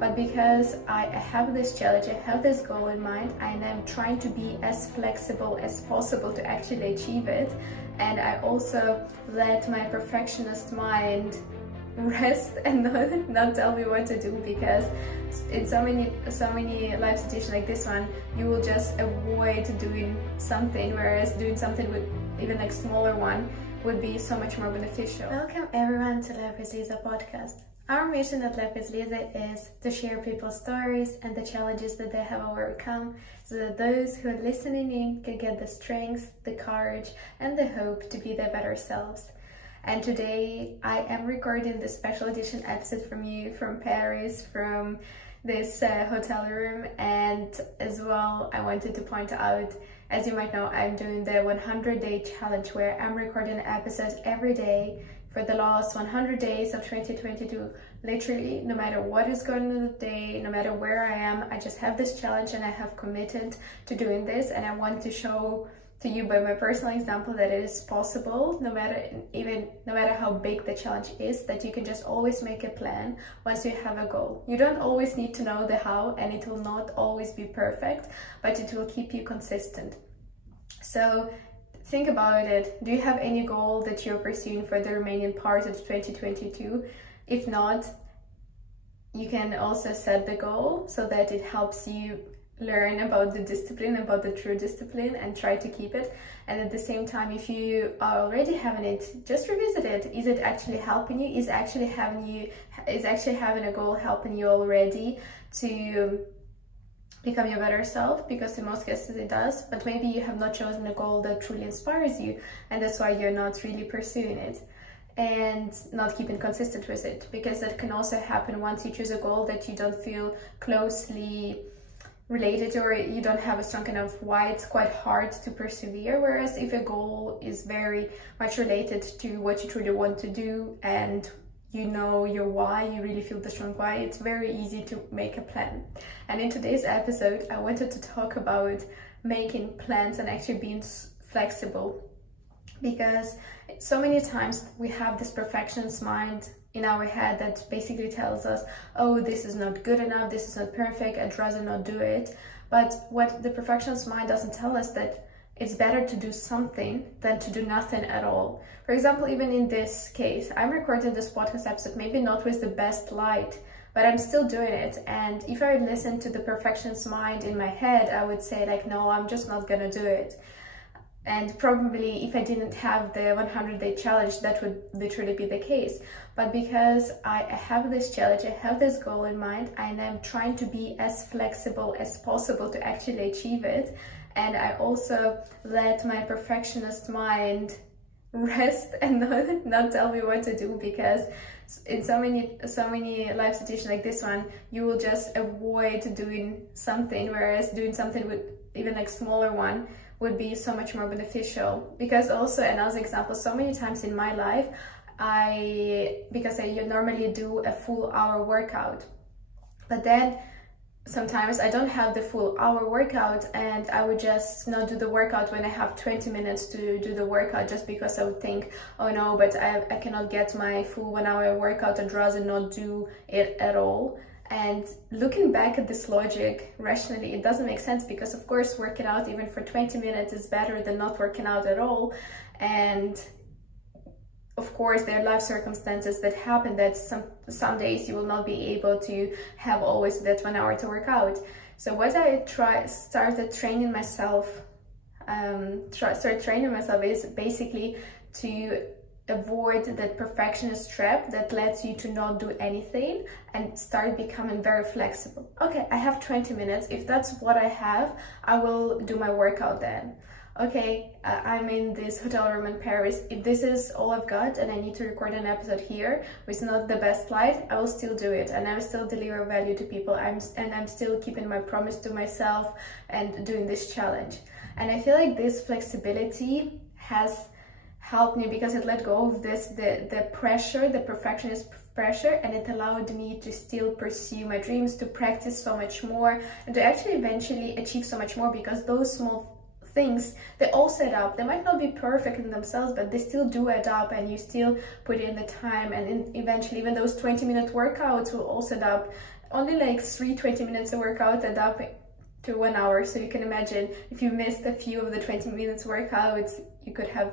But because I have this challenge, I have this goal in mind, and I'm trying to be as flexible as possible to actually achieve it. And I also let my perfectionist mind rest and not tell me what to do, because in so many life situations like this one, you will just avoid doing something, whereas doing something with even like smaller one would be so much more beneficial. Welcome everyone to LifewithLiza podcast. Our mission at LifewithLiza is to share people's stories and the challenges that they have overcome, so that those who are listening in can get the strength, the courage, and the hope to be their better selves. And today I am recording this special edition episode from you, from Paris, from this hotel room. And as well, I wanted to point out, as you might know, I'm doing the 100-day challenge, where I'm recording an episode every day for the last 100 days of 2022. Literally, no matter what is going on in the day, no matter where I am, I just have this challenge and I have committed to doing this. And I want to show to you by my personal example that it is possible, no matter how big the challenge is, that you can just always make a plan once you have a goal. You don't always need to know the how, and it will not always be perfect, but it will keep you consistent. So think about it. Do you have any goal that you're pursuing for the remaining part of 2022? If not, you can also set the goal so that it helps you learn about the discipline, about the true discipline, and try to keep it. And at the same time, if you are already having it, just revisit it. Is it actually helping you? Is actually having a goal helping you already to become your better self? Because in most cases it does, but maybe you have not chosen a goal that truly inspires you, and that's why you're not really pursuing it and not keeping consistent with it. Because that can also happen once you choose a goal that you don't feel closely related, or you don't have a strong enough why. It's quite hard to persevere. Whereas if a goal is very much related to what you truly want to do, and you know your why, you really feel the strong why, it's very easy to make a plan. And in today's episode, I wanted to talk about making plans and actually being flexible, because so many times we have this perfectionist mind in our head that basically tells us, oh, this is not good enough, this is not perfect, I'd rather not do it. But what the perfectionist mind doesn't tell us, that it's better to do something than to do nothing at all. For example, even in this case, I'm recording this podcast episode, maybe not with the best light, but I'm still doing it. And if I listen to the perfectionist mind in my head, I would say like, no, I'm just not gonna do it. And probably if I didn't have the 100-day challenge, that would literally be the case. But because I have this challenge, I have this goal in mind, and I'm trying to be as flexible as possible to actually achieve it. And I also let my perfectionist mind rest and not tell me what to do, because in so many life situations like this one, you will just avoid doing something, whereas doing something with even like smaller one would be so much more beneficial. Because also another example, so many times in my life, because I normally do a full hour workout, but then sometimes I don't have the full hour workout, and I would just not do the workout when I have 20 minutes to do the workout, just because I would think, oh no, but I cannot get my full 1 hour workout, I'd rather not do it at all. And looking back at this logic rationally, it doesn't make sense, because of course working out even for 20 minutes is better than not working out at all. And of course there are life circumstances that happen that some days you will not be able to have always that 1 hour to work out. So what I started training myself is basically to avoid that perfectionist trap that lets you to not do anything, and start becoming very flexible. Okay, I have 20 minutes. If that's what I have, I will do my workout then. Okay, I'm in this hotel room in Paris. If this is all I've got and I need to record an episode here with not the best light, I will still do it, and I will still deliver value to people. I'm still keeping my promise to myself and doing this challenge. And I feel like this flexibility has helped me, because it let go of the pressure, the perfectionist pressure, and it allowed me to still pursue my dreams, to practice so much more, and to actually eventually achieve so much more, because those small things, they all set up. They might not be perfect in themselves, but they still do add up, and you still put in the time, and eventually even those 20-minute workouts will all set up only like 20 minutes of workout add up to 1 hour. So you can imagine if you missed a few of the 20 minutes workouts, you could have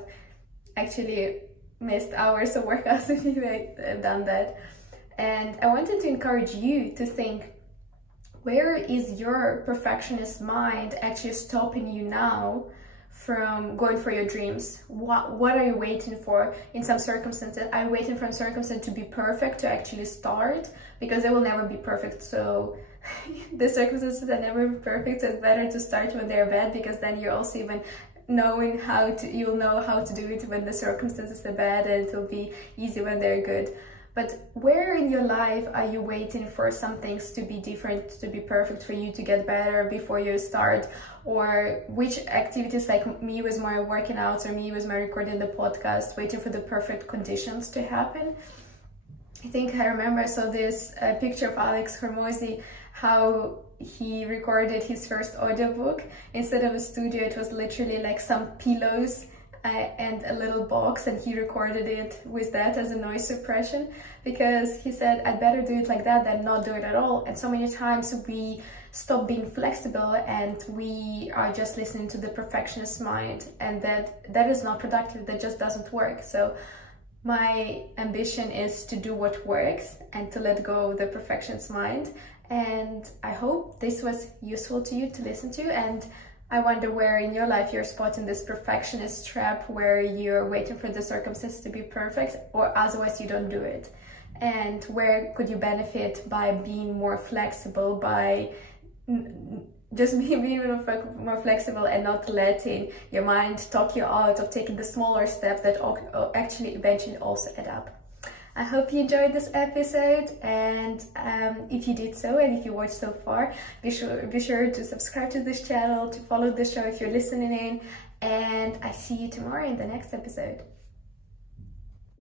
actually missed hours of workouts if you had done that. And I wanted to encourage you to think, where is your perfectionist mind actually stopping you now from going for your dreams? What are you waiting for? In some circumstances, are you waiting for a circumstance to be perfect to actually start? Because they will never be perfect. So the circumstances are never perfect. So it's better to start when they're bad, because then you're also even knowing you'll know how to do it when the circumstances are bad, and it will be easy when they're good. But where in your life are you waiting for some things to be different, to be perfect for you to get better before you start? Or which activities, like me was more working out, or me was more recording the podcast, waiting for the perfect conditions to happen? I think I remember I saw this picture of Alex Hormozy, how he recorded his first audiobook. Instead of a studio, it was literally like some pillows and a little box, and he recorded it with that as a noise suppression, because he said, I'd better do it like that than not do it at all. And so many times we stop being flexible and we are just listening to the perfectionist mind, and that is not productive. That just doesn't work. So my ambition is to do what works and to let go of the perfectionist mind. And I hope this was useful to you to listen to. And I wonder where in your life you're spotting this perfectionist trap, where you're waiting for the circumstances to be perfect, or otherwise you don't do it. And where could you benefit by being more flexible, by just being more flexible and not letting your mind talk you out of taking the smaller steps that actually eventually also add up. I hope you enjoyed this episode, and if you did so, and if you watched so far, be sure to subscribe to this channel, to follow the show if you're listening in, and I see you tomorrow in the next episode.